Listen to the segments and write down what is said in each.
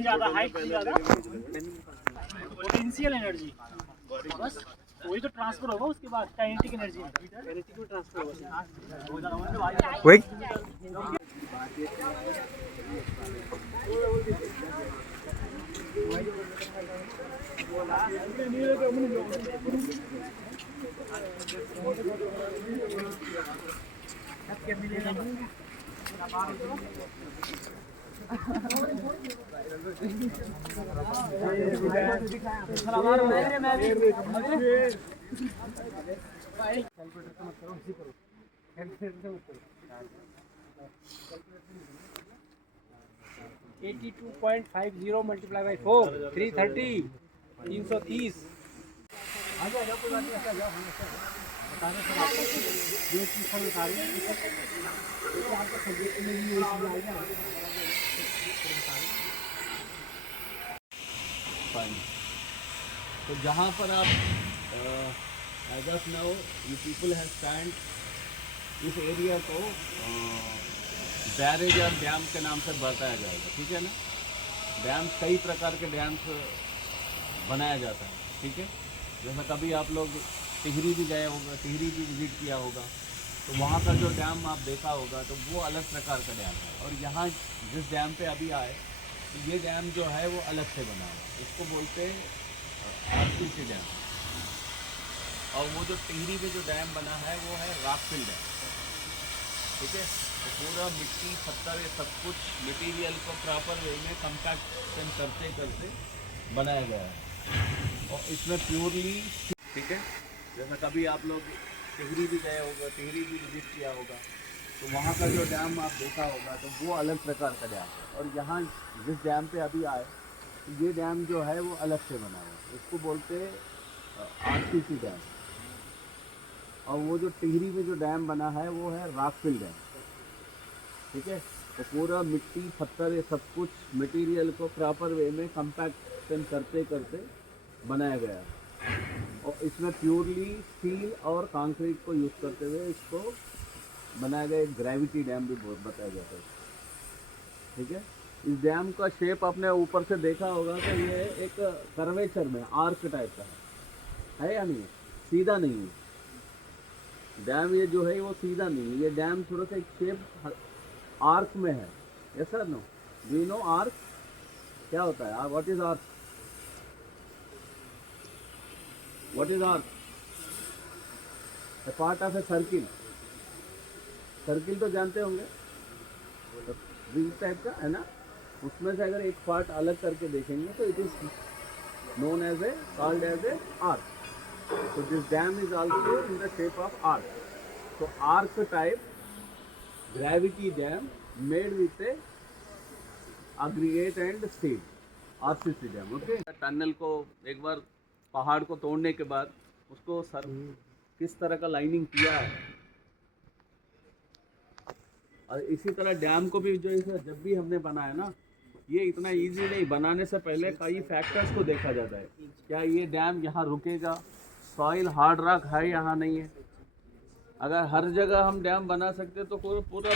ज्यादा हाइट ज्यादा potential energy बस वही तो ट्रांसफर होगा उसके बाद काइनेटिक एनर्जी को ट्रांसफर होगा वही $82.50 मल्टीप्लाई बाई 4 330 330 तो जहाँ पर आप as of now you people have stand इस एरिया को बैरेज और डैम के नाम से बताया जाएगा, ठीक है ना। डैम कई प्रकार के डैम्स बनाया जाता है, ठीक है। जैसे कभी आप लोग टिहरी भी गए होगा, टिहरी भी विजिट किया होगा, तो वहाँ का जो डैम आप देखा होगा तो वो अलग प्रकार का डैम है। और यहाँ जिस डैम पे अभी आए तो ये डैम जो है वो अलग से बना है, इसको बोलते हैं आरसीसी डैम। और वो जो टिहरी में जो डैम बना है वो है रॉकफिल डैम, ठीक है। तो पूरा मिट्टी पत्थर ये सब कुछ मटेरियल को प्रॉपर वे में कंपैक्शन करते करते बनाया गया है। और इसमें प्योरली, ठीक है, जैसा कभी आप लोग टिहरी भी गए होगा, टिहरी भी विजिट किया होगा, तो वहाँ का जो डैम आप देखा होगा तो वो अलग प्रकार का डैम है। और यहाँ जिस डैम पे अभी आए तो ये डैम जो है वो अलग से बना हुआ है, इसको बोलते हैं आरसीसी डैम। और वो जो टिहरी में जो डैम बना है वो है रॉकफिल डैम, ठीक है। तो पूरा मिट्टी पत्थर ये सब कुछ मटेरियल को प्रॉपर वे में कंपैक्शन करते करते बनाया गया है। और इसमें प्योरली स्टील और कंक्रीट को यूज़ करते हुए इसको बनाया गया एक ग्रेविटी डैम भी बताया जाता है, ठीक है। इस डैम का शेप आपने ऊपर से देखा होगा तो ये एक कर्वेचर में आर्क टाइप का है या नहीं है, सीधा नहीं है डैम। ये जो है वो सीधा नहीं है, ये डैम थोड़ा सा एक शेप आर्क में है। Yes sir, no, do you know arc क्या होता है? What is arc? What is arc? A part of a circle. Circle तो जानते होंगे, रिंग टाइप का है ना। उसमें से अगर एक पार्ट अलग करके देखेंगे तो it is known as a called as a arc. So this dam is also in the shape of arc. So arc type gravity dam made with a aggregate and steel, RCC dam. Okay. Tunnel को एक बार पहाड़ को तोड़ने के बाद उसको sir किस तरह का लाइनिंग किया है, और इसी तरह डैम को भी जो है जब भी हमने बनाया ना, ये इतना इजी नहीं, बनाने से पहले कई फैक्टर्स को देखा जाता है। क्या ये डैम यहाँ रुकेगा, सॉइल हार्ड रॉक है यहाँ नहीं है। अगर हर जगह हम डैम बना सकते तो पूरा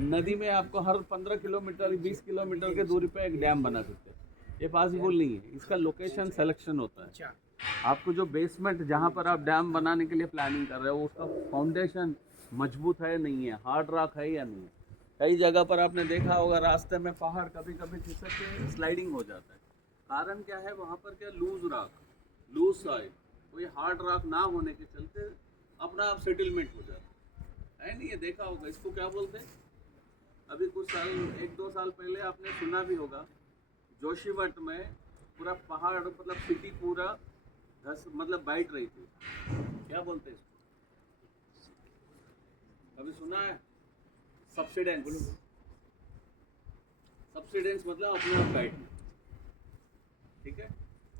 नदी में आपको हर 15 किलोमीटर 20 किलोमीटर के दूरी पे एक डैम बना सकते हैं, ये पॉसिबल नहीं है। इसका लोकेशन सिलेक्शन होता है। आपको जो बेसमेंट जहाँ पर आप डैम बनाने के लिए प्लानिंग कर रहे हो उसका फाउंडेशन मजबूत है नहीं है, हार्ड रॉक है या नहीं है। कई जगह पर आपने देखा होगा रास्ते में पहाड़ कभी कभी खिसक के स्लाइडिंग हो जाता है। कारण क्या है? वहाँ पर क्या लूज रॉक, लूज सॉइल, कोई हार्ड रॉक ना होने के चलते अपना आप सेटलमेंट हो जाता है नहीं। ये देखा होगा, इसको क्या बोलते हैं? अभी कुछ साल 1-2 साल पहले आपने सुना भी होगा, जोशीमठ में पूरा पहाड़ मतलब सिटी पूरा मतलब बैठ रही थी। क्या बोलते हैं इसको? कभी सुना है? सब्सिडेंस। सब्सिडेंस मतलब अपने आप बैठना, ठीक है।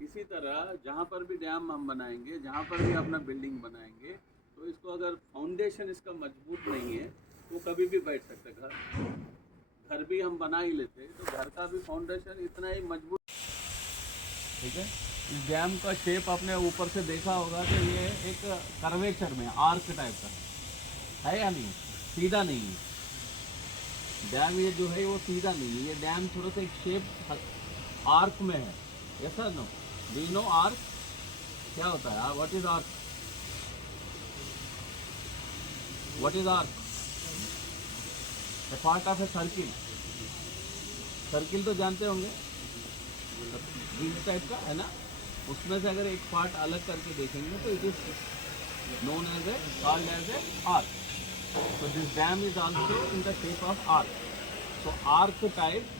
इसी तरह जहाँ पर भी डैम हम बनाएंगे, जहाँ पर भी अपना बिल्डिंग बनाएंगे, तो इसको अगर फाउंडेशन इसका मजबूत नहीं है तो कभी भी बैठ सकता है। घर भी हम बना ही लेते तो घर का भी फाउंडेशन इतना ही मजबूत, ठीक है। इस डैम का शेप आपने ऊपर से देखा होगा तो ये एक कर्वेचर में आर्क टाइप का है या नहीं? सीधा नहीं है डैम, ये जो है वो सीधा नहीं है, ये डैम थोड़ा सा एक शेप आर्क में है। ऐसा no, do you know arc क्या होता है? What is arc? What is arc? A part of a circle. Circle तो जानते होंगे, रिंग टाइप का है ना, उसमें से अगर एक पार्ट अलग करके देखेंगे तो it is known as a called as a arc. So this dam is also in the shape of arc. So arc type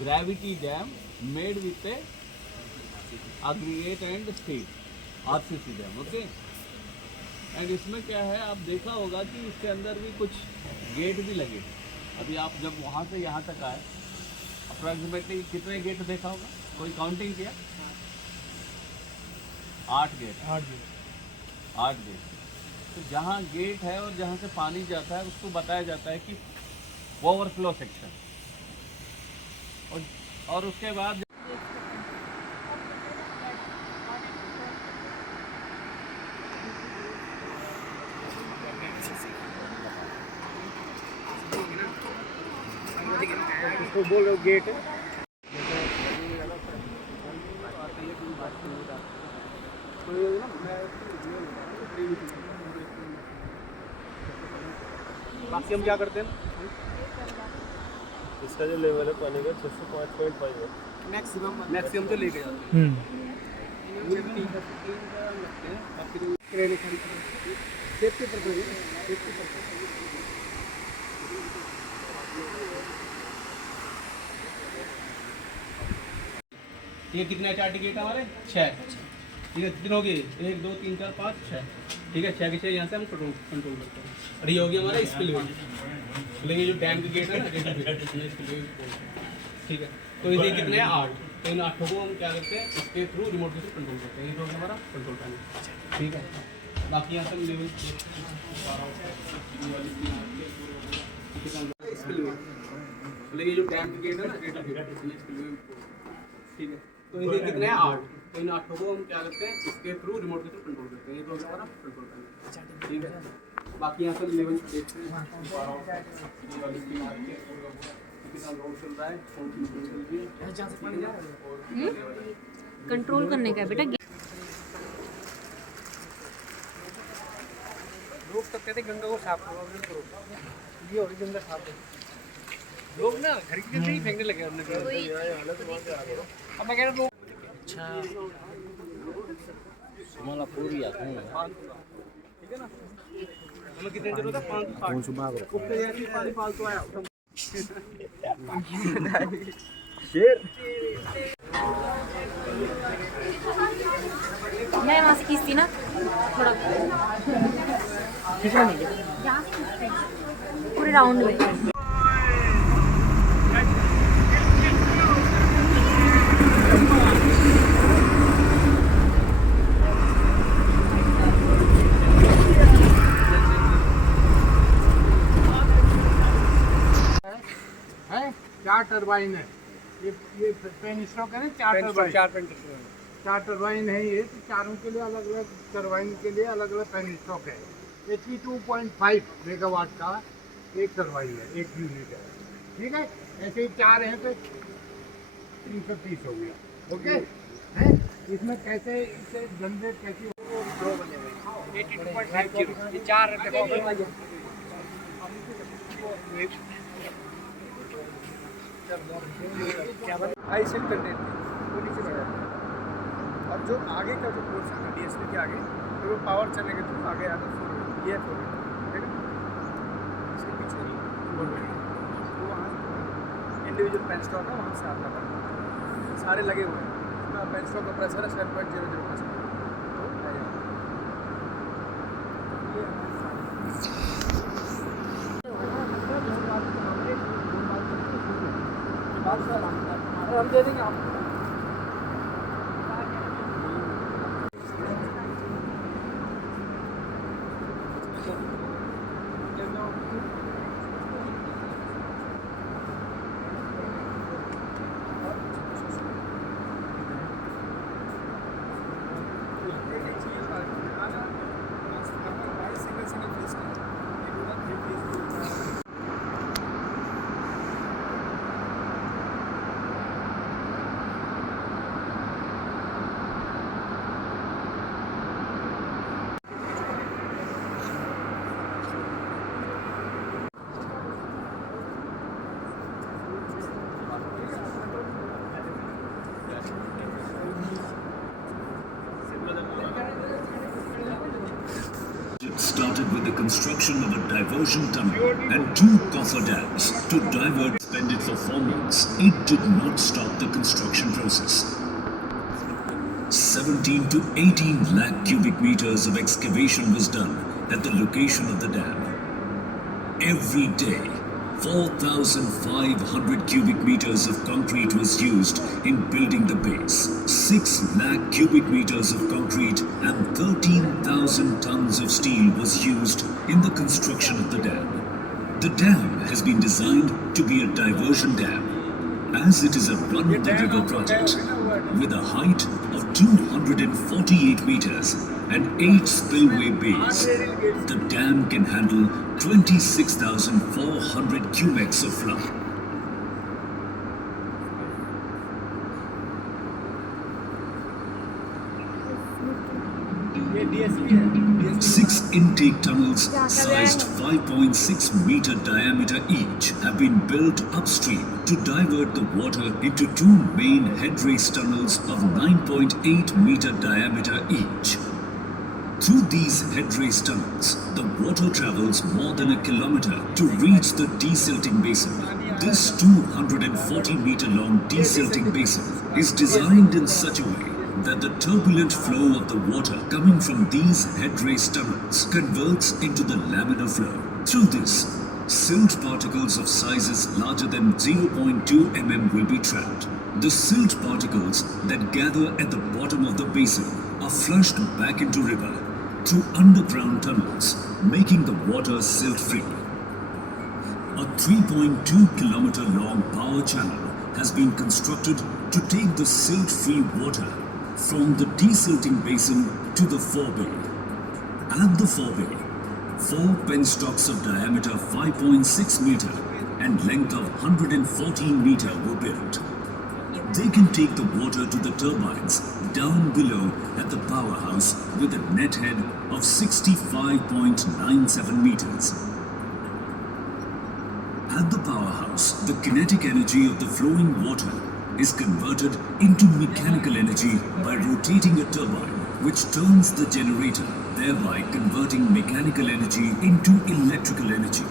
gravity dam made with a aggregate and steel, RCC dam. Okay. And इसमें क्या है, आप देखा होगा कि इसके अंदर भी कुछ गेट भी लगे। अभी आप जब वहाँ से यहाँ तक आए, अप्रॉक्सीमेटली कितने गेट देखा होगा? कोई काउंटिंग किया? 8 गेट। 8 गेट। तो जहाँ गेट है और जहाँ से पानी जाता है उसको बताया जाता है कि ओवरफ्लो सेक्शन। और उसके बाद इसको बोल रहे हो गेट है। बाकी हम क्या करते हैं, इसका जो लेवल है पानी का 605.5 है मैक्सिमम तो लेके जाते हैं। Safety purpose. ये कितने 4 टिकट हमारे 6, ठीक है। कितने हो गए? 1 2 3 4 5 6, ठीक है। 6 के 6 यहाँ से हम कंट्रोल करते हैं। और ये हो गया हमारा स्पिलवे, लेकिन जो डैम के गेट है ना, ठीक है। तो इसे कितने हैं 8, तो इन 8 को हम क्या करते हैं, इसके थ्रू रिमोट से कंट्रोल करते हैं। ये तो हमारा कंट्रोल पैनल, ठीक है। बाकी यहाँ से लेवल स्पिलवे, लेकिन जो डैम के गेट है ना, ठीक है। तो इसे कितने हैं 8, तो इन 8 को हम क्या करते हैं, इसके थ्रू रिमोट से कंट्रोल करते हैं। ये तो हमारा कंट्रोल पैनल, ठीक है। बाकी यहाँ से लेवल देखते हैं, कितना लोड चल रहा है, कौन सी मशीन चल रही है, कंट्रोल करने का है बेटा। लोग सब कहते गंगा को साफ करो, ये और गंगा साफ करो। लोग ना घर की गंदगी ही फेंकने लगे हमने। अब मैं कह रहा हूँ अच्छा तुम्हाला पूरी आता है, ठीक है ना, हमें कितने जरूरत है? 5 ऊपर यार पानी फालतू आया शेर। मैं वहाँ से खींचती ना थोड़ा, खींचना नहीं यहाँ से खींचते हैं पूरे राउंड में। है 4 टरबाइन है, ये पेन स्टॉक है ना, 4 टरबाइन है ये, तो चारों के लिए अलग अलग टरबाइन के लिए अलग अलग पेन स्टॉक है। 82.5 मेगावाट का एक टरबाइन है, एक यूनिट है, ठीक है। ऐसे ही 4 हैं तो 330 हो गया। ओके है, इसमें कैसे इसे जनरेट कैसे 82.50 ये 4 देखो आईसेल कंटेंट वो नीचे बैठा है। और जो आगे का जो पोर्शन है डीएसपी के आगे, तो वो पावर चलने के थ्रू आगे आता है, ये फोर, ठीक है। इसके पीछे तो वहाँ इंडिविजुअल पेन स्टॉक है, वहाँ से आता है, सारे लगे हुए हैं। इसका पेन स्टॉक का प्रेशर है 7.00%। हम दे देंगे आपको। सिंगल फेस का construction of a diversion tunnel and 2 cofferdams to divert. Suspended for 4 months, it did not stop the construction process. 17 to 18 lakh cubic meters of excavation was done at the location of the dam. Every day, 4,500 cubic meters of concrete was used in building the base. 6 lakh cubic meters of concrete and 13,000 tons of steel was used in the construction of the dam. The dam has been designed to be a diversion dam, as it is a run-of-the-river project with a height of 248 meters and 8 spillway bays. The dam can handle 26,400 cumecs of flood. 6 intake tunnels sized 5.6 meter diameter each have been built upstream to divert the water into 2 main head race tunnels of 9.8 meter diameter each. Through these head race tunnels, the water travels more than a kilometer to reach the desilting basin. This 240 meter long desilting basin is designed in such a way that the turbulent flow of the water coming from these head race tunnels converts into the laminar flow. Through this, silt particles of sizes larger than 0.2 mm will be trapped. The silt particles that gather at the bottom of the basin are flushed back into river through underground tunnels, making the water silt-free. A 3.2 kilometer long power channel has been constructed to take the silt-free water from the desilting basin to the forebay. At the forebay, 4 penstocks of diameter 5.6 meter and length of 114 meter were built. They can take the water to the turbines down below at the powerhouse with a net head of 65.97 meters. At the powerhouse, the kinetic energy of the flowing water is converted into mechanical energy by rotating a turbine which turns the generator, thereby converting mechanical energy into electrical energy.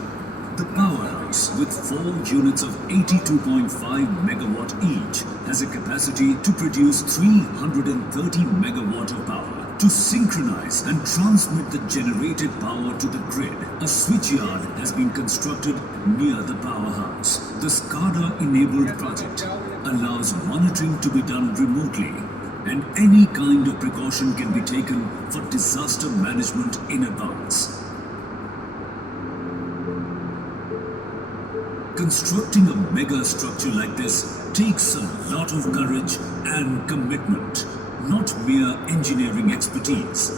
The powerhouse, with 4 units of 82.5 megawatt each, has a capacity to produce 330 megawatt of power. To synchronize and transmit the generated power to the grid, a switchyard has been constructed near the powerhouse. The SCADA-enabled project allows monitoring to be done remotely, and any kind of precaution can be taken for disaster management in advance. Constructing a mega structure like this takes a lot of courage and commitment, not mere engineering expertise.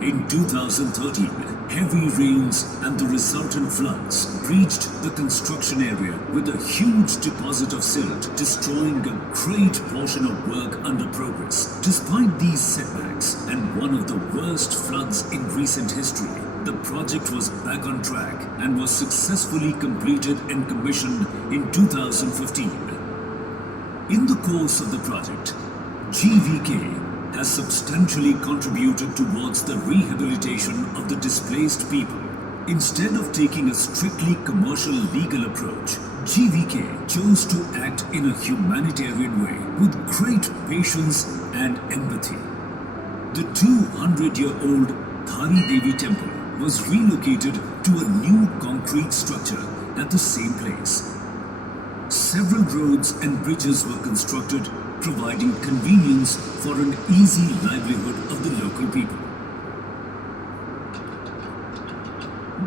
In 2013, heavy rains and the resultant floods breached the construction area with a huge deposit of silt, destroying a great portion of work under progress. Despite these setbacks and one of the worst floods in recent history, the project was back on track and was successfully completed and commissioned in 2015. In the course of the project, GVK has substantially contributed towards the rehabilitation of the displaced people. Instead of taking a strictly commercial legal approach, GVK chose to act in a humanitarian way with great patience and empathy. The 200-year-old Thari Devi temple was relocated to a new concrete structure at the same place. Several roads and bridges were constructed, providing convenience for an easy livelihood of the local people.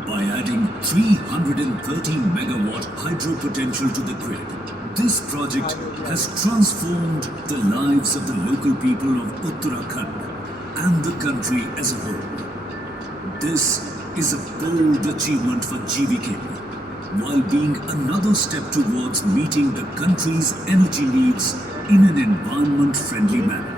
By adding 330 megawatt hydro potential to the grid, this project has transformed the lives of the local people of Uttarakhand and the country as a whole. This is a bold achievement for GVK, while being another step towards meeting the country's energy needs in an environment-friendly manner.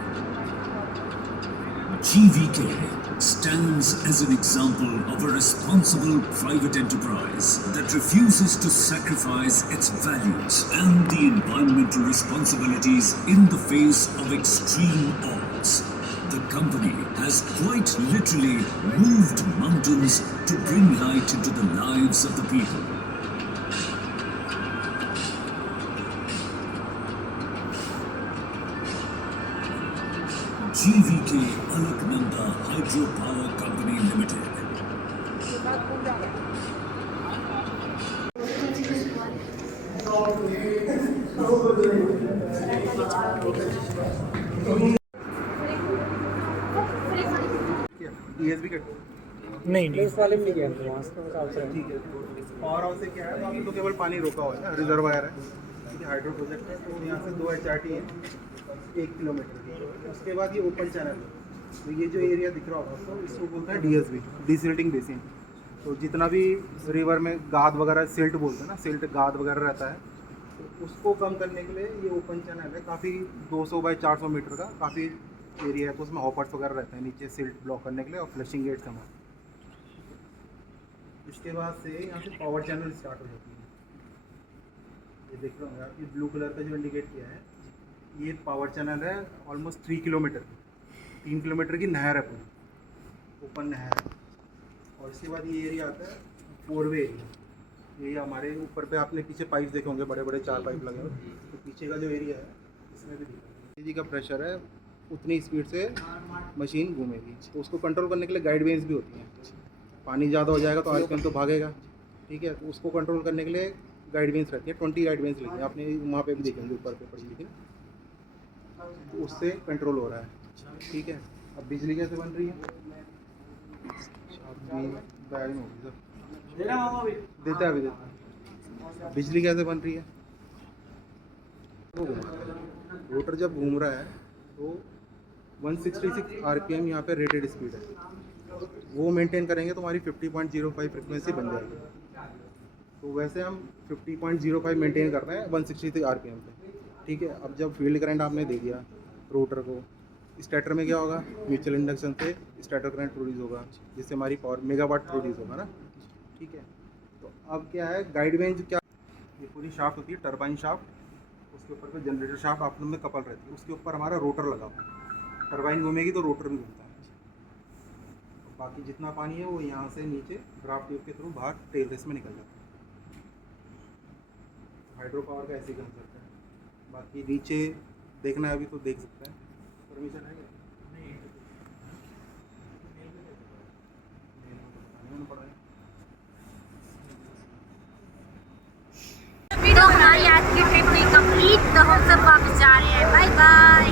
GVK stands as an example of a responsible private enterprise that refuses to sacrifice its values and the environmental responsibilities in the face of extreme odds. The company has quite literally moved mountains to bring light into the lives of the people. GVK Alaknanda Hydropower Company Limited. DSB का नहीं वाले में नहीं गया ठीक है। Power house से क्या है, अभी तो केवल पानी रोका हुआ है, रिजर्वायर है, ठीक है, हाइड्रो प्रोजेक्ट है। तो यहाँ से 2 HRT है 1 किलोमीटर की। उसके बाद ये ओपन चैनल है, तो ये जो एरिया दिख रहा होगा आपको, इसको बोलता है डीएसबी, डिसिल्टिंग बेसिन। तो जितना भी रिवर में गाद वगैरह, सिल्ट बोलते हैं ना, सिल्ट गाद वगैरह रहता है, तो उसको कम करने के लिए ये ओपन चैनल है। काफ़ी 200 बाई 400 मीटर का काफ़ी एरिया है। तो उसमें हॉपर्स वगैरह रहते हैं नीचे सिल्ट ब्लॉक करने के लिए, और फ्लशिंग गेट्स हमारे। इसके बाद से यहाँ से पावर चैनल स्टार्ट हो जाती है। ये देख रहे होंगे आप, ये ब्लू कलर का जो इंडिकेट किया है, ये पावर चैनल है। ऑलमोस्ट 3 किलोमीटर की, 3 किलोमीटर की नहर है पूरी, ओपन नहर है। और इसके बाद ये एरिया आता है 4 वे एरिया। ये हमारे ऊपर पे आपने पीछे पाइप देखे होंगे, बड़े बड़े 4 पाइप लगे हुए। तो पीछे का जो एरिया है, इसमें भी जी का प्रेशर है, उतनी स्पीड से मशीन घूमेगी। तो उसको कंट्रोल करने के लिए गाइड वेन्स भी होती हैं। पानी ज़्यादा हो जाएगा तो आरपीएम तो भागेगा, ठीक है। तो उसको कंट्रोल करने के लिए गाइड वेन्स रहती है, 20 गाइड वेन्स लेंगे, आपने वहाँ पे भी देखेंगे ऊपर पे पड़ी लिखी ना, तो उससे कंट्रोल हो रहा है, ठीक है। अब बिजली कैसे बन रही है, देता है अभी देता। बिजली कैसे बन रही है, वो रोटर जब घूम रहा है तो 166 आरपीएम यहाँ पे रेटेड स्पीड है, वो मेंटेन करेंगे तो हमारी 50.05 फ्रिक्वेंसी बन जाएगी। तो वैसे हम 50.05 मेंटेन कर रहे हैं 163 आरपीएम पे, ठीक है। अब जब फील्ड करंट आपने दे दिया रोटर को, स्टार्टर में क्या होगा, म्यूचुअल इंडक्शन से स्टार्टर करंट प्रोड्यूस होगा, जिससे हमारी पावर मेगावाट प्रोड्यूस होगा ना, ठीक है। तो अब क्या है, गाइड वेंज क्या, ये पूरी शाफ्ट होती है टरबाइन शाफ्ट, उसके ऊपर पे जनरेटर शाफ्ट आप लोग में कपल रहती है, उसके ऊपर हमारा रोटर लगा हुआ है। टरबाइन घूमेगी तो रोटर भी घूमता है। बाकी जितना पानी है वो यहाँ से नीचे ड्राफ्ट ट्यूब के थ्रू बाहर टेल रेस में निकल जाता है। हाइड्रो पावर का ऐसे कंसेप्ट है। बाकी नीचे देखना है अभी तो देख सकते हैं, परमिशन है क्या? तो हमारी आज की ट्रिप हुई कंप्लीट, तो हम सब वापस जा रहे हैं। Bye bye.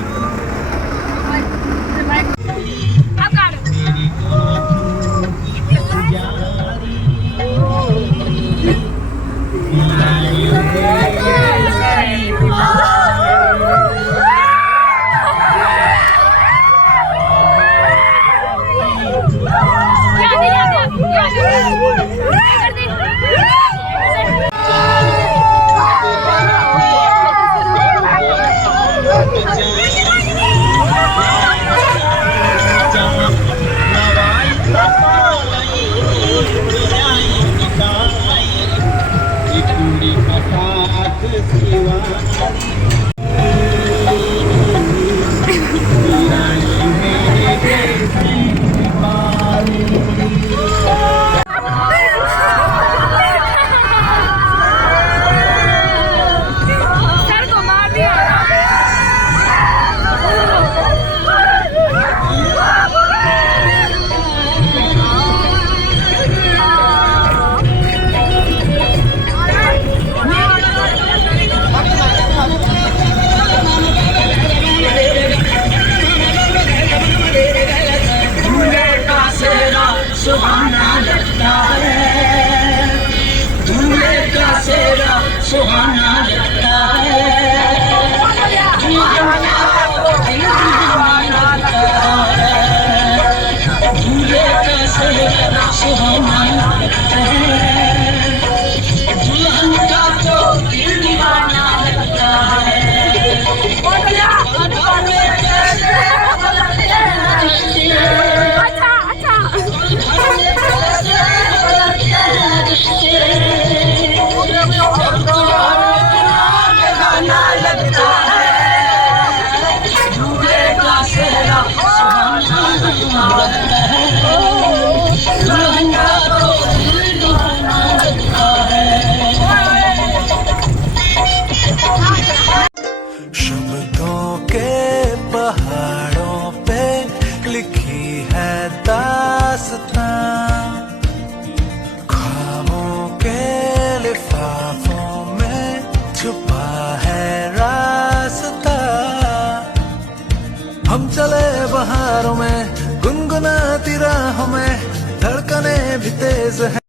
है रास्ता। हम चले बहारों में गुनगुनाती राहों में, धड़कने भी तेज है।